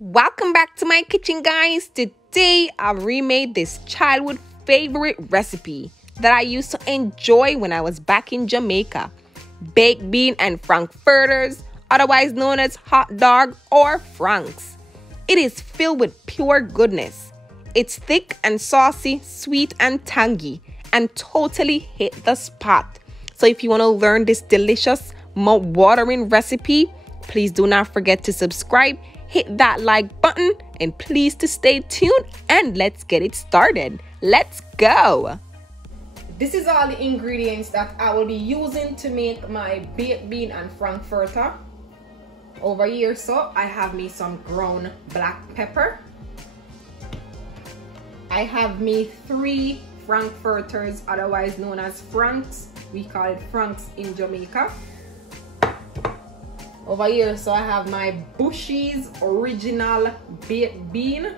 Welcome back to my kitchen, guys. Today I've remade this childhood favorite recipe that I used to enjoy when I was back in Jamaica. Baked bean and frankfurters, otherwise known as hot dog or franks. It is filled with pure goodness. It's thick and saucy, sweet and tangy, and totally hit the spot. So if you want to learn this delicious, mouth-watering recipe, please do not forget to subscribe, hit that like button, and please to stay tuned, and let's get it started. Let's go. This is all the ingredients that I will be using to make my baked bean and frankfurter. Over here, so I have me some ground black pepper. I have me 3 frankfurters, otherwise known as franks. We call it franks in Jamaica. Over here, so I have my Bushy's original baked bean.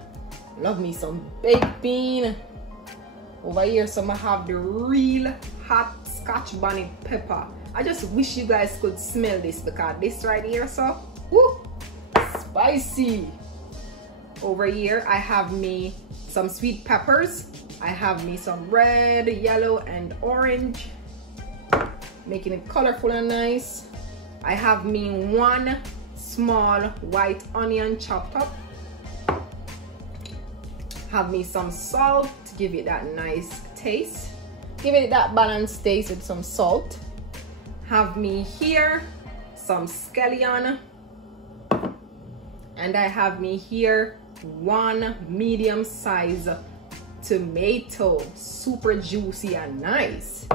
Love me some baked bean. Over here, so I have the real hot Scotch bonnet pepper. I just wish you guys could smell this, because this right here, so woo, spicy. Over here, I have me some sweet peppers. I have me some red, yellow, and orange, making it colorful and nice. I have me 1 small white onion chopped up. Have me some salt to give it that nice taste. Give it that balanced taste with some salt. Have me here some scallion. And I have me here 1 medium size tomato, super juicy and nice.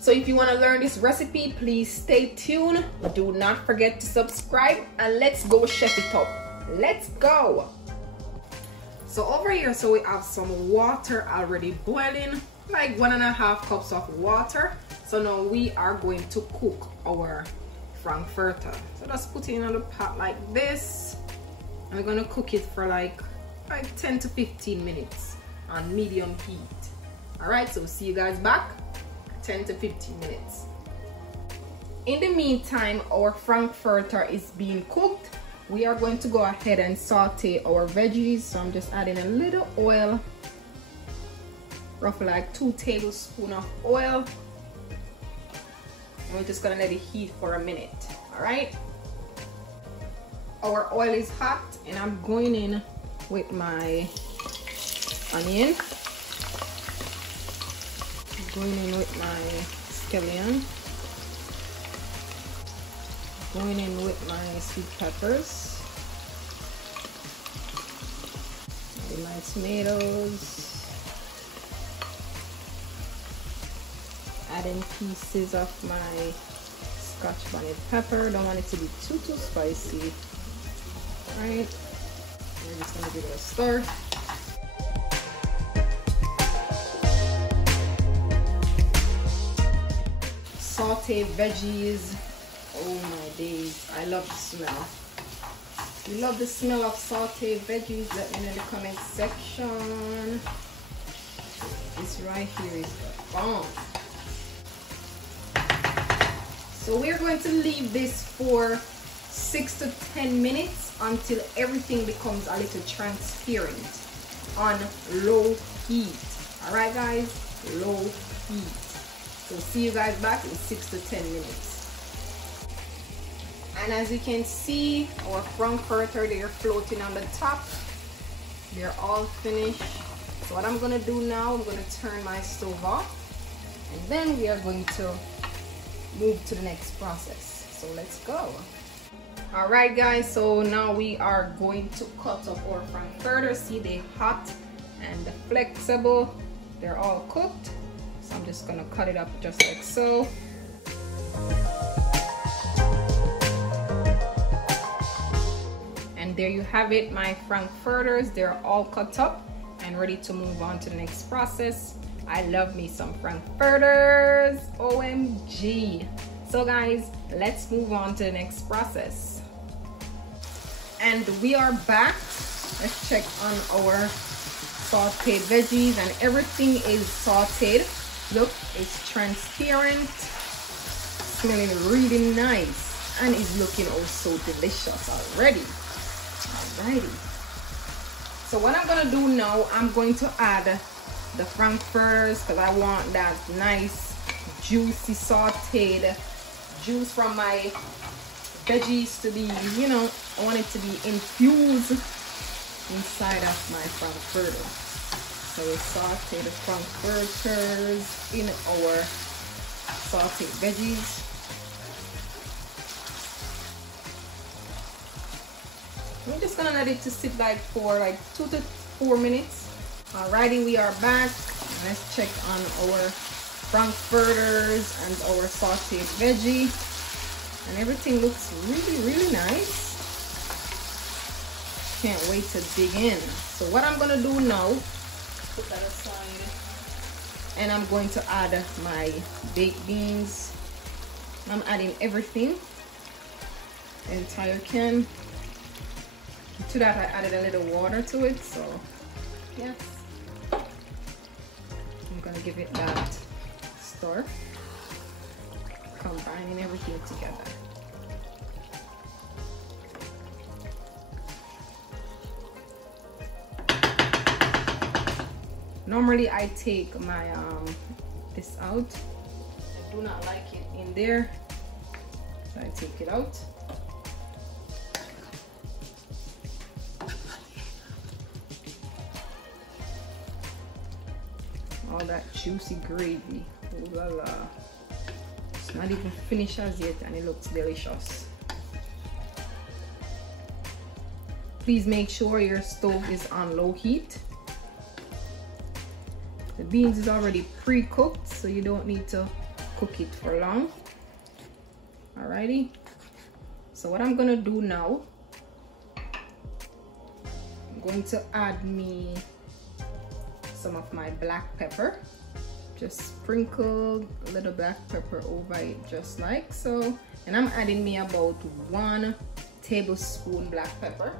So if you want to learn this recipe, please stay tuned. Do not forget to subscribe, and let's go chef it up. Let's go. So over here, so we have some water already boiling, like 1.5 cups of water. So now we are going to cook our frankfurter. So just put it in the pot like this, and we're going to cook it for like 10 to 15 minutes on medium heat. All right, so see you guys back 10 to 15 minutes. In the meantime, our frankfurter is being cooked. We are going to go ahead and saute our veggies. So I'm just adding a little oil, roughly like 2 tablespoons of oil. And we're just gonna let it heat for a minute. All right, our oil is hot, and I'm going in with my onion. Going in with my scallion. Going in with my sweet peppers. Adding my tomatoes. Adding pieces of my Scotch bonnet pepper. Don't want it to be too spicy. Alright. We're just gonna give it a stir. Saute veggies. Oh my days, I love the smell. If you love the smell of sauteed veggies, let me know in the comment section. This right here is the bomb. So we're going to leave this for 6 to 10 minutes until everything becomes a little transparent on low heat. All right guys, low heat. So see you guys back in 6 to 10 minutes. And as you can see, our frankfurter, they're floating on the top. They're all finished. So what I'm gonna do now, I'm gonna turn my stove off, and then we are going to move to the next process. So let's go. All right guys, so now we are going to cut up our frankfurter. See, they're hot and flexible. They're all cooked. So I'm just gonna cut it up just like so. And there you have it, my frankfurters. They're all cut up and ready to move on to the next process. I love me some frankfurters, OMG. So guys, let's move on to the next process. And we are back. Let's check on our sauteed veggies, and everything is sauteed. Look, it's transparent, smelling really nice, and it's looking oh so delicious already. Alrighty, So what I'm gonna do now, I'm going to add the frankfurters because I want that nice juicy sauteed juice from my veggies to be, you know, I want it to be infused inside of my frankfurter. So we saute the frankfurters in our sauteed veggies. We're just gonna let it to sit like for like 2 to 4 minutes. Alrighty, we are back. Let's check on our frankfurters and our sauteed veggie. And everything looks really nice. Can't wait to dig in. So what I'm gonna do now, put that aside, and I'm going to add my baked beans. I'm adding everything, the entire can. To that I added a little water to it, so yes, I'm gonna give it that stir, combining everything together. Normally I take my this out. I do not like it in there, so I take it out. All that juicy gravy, ooh la la. It's not even finished as yet and it looks delicious. Please make sure your stove is on low heat. The beans is already pre-cooked, so you don't need to cook it for long. Alrighty, so what I'm gonna do now, I'm going to add me some of my black pepper. Just sprinkle a little black pepper over it just like so, and I'm adding me about 1 tablespoon black pepper.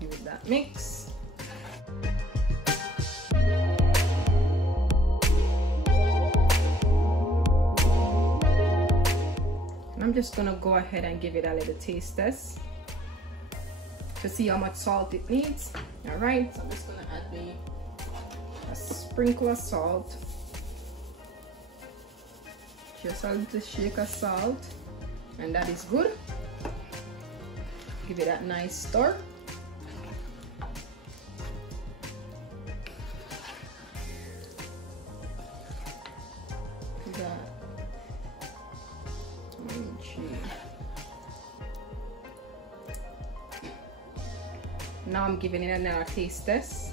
Give it that mix. And I'm just gonna go ahead and give it a little taste test to see how much salt it needs. All right, so I'm just gonna add me a sprinkle of salt, just a little shake of salt, and that is good. Give it that nice stir. Now I'm giving it another taste test.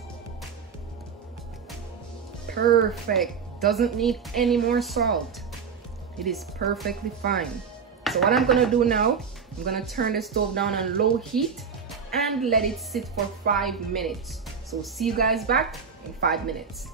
Perfect. Doesn't need any more salt. It is perfectly fine. So what I'm gonna do now, I'm gonna turn the stove down on low heat and let it sit for 5 minutes. So see you guys back in 5 minutes.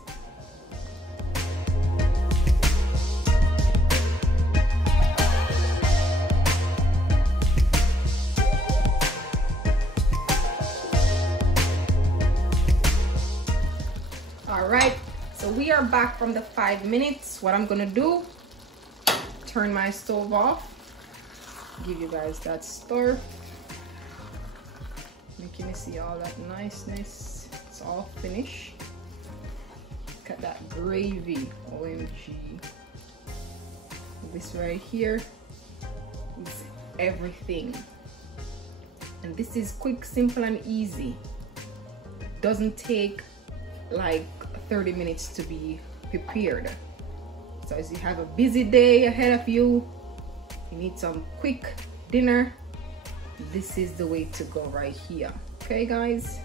Alright, so we are back from the 5 minutes. What I'm gonna do, turn my stove off, give you guys that stir, making you see all that niceness. It's all finished. Look at that gravy, OMG. This right here is everything, and this is quick, simple, and easy. Doesn't take like 30 minutes to be prepared. So as you have a busy day ahead of you, you need some quick dinner, this is the way to go right here. Okay guys,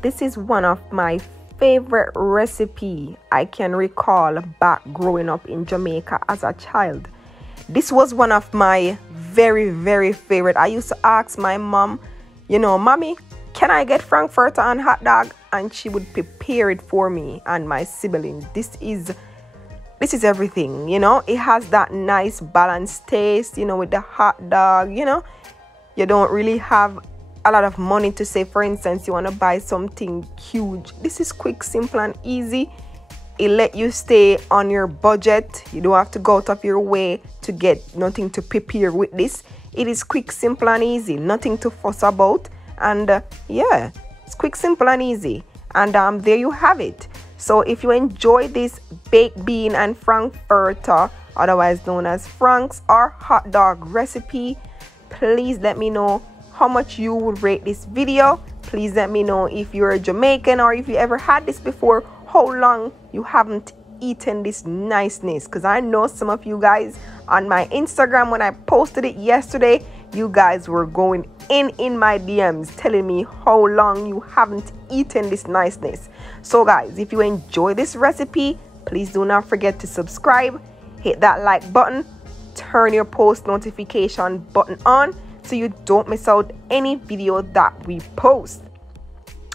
this is one of my favorite recipe I can recall back growing up in Jamaica as a child. This was one of my very favorite. I used to ask my mom, you know, mommy, can I get frankfurter and hot dog? And she would prepare it for me and my siblings. This is everything, you know. It has that nice balanced taste, you know, with the hot dog. You know, you don't really have a lot of money to say, for instance, you want to buy something huge. This is quick, simple, and easy. It let you stay on your budget. You don't have to go out of your way to get nothing to prepare with this. It is quick, simple and easy, nothing to fuss about. And yeah, it's quick, simple and easy. And there you have it. So if you enjoy this baked bean and frankfurter, otherwise known as franks or hot dog recipe, please let me know how much you would rate this video. Please let me know if you're a Jamaican or if you ever had this before, how long you haven't eaten this niceness, because I know some of you guys on my Instagram, when I posted it yesterday, you guys were going in my DMs telling me how long you haven't eaten this niceness. So guys, if you enjoy this recipe, please do not forget to subscribe, hit that like button, turn your post notification button on so you don't miss out any video that we post.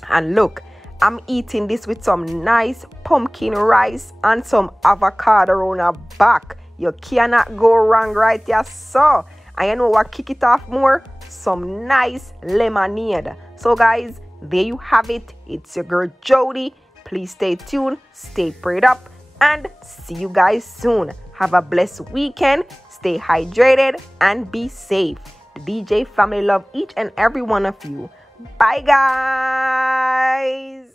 And look, I'm eating this with some nice pumpkin rice and some avocado on the back. You cannot go wrong right here. So I know what kick it off more, some nice lemonade. So guys, there you have it. It's your girl Jody. Please stay tuned, stay prayed up, and see you guys soon. Have a blessed weekend, stay hydrated and be safe. The DJ family love each and every one of you. Bye guys.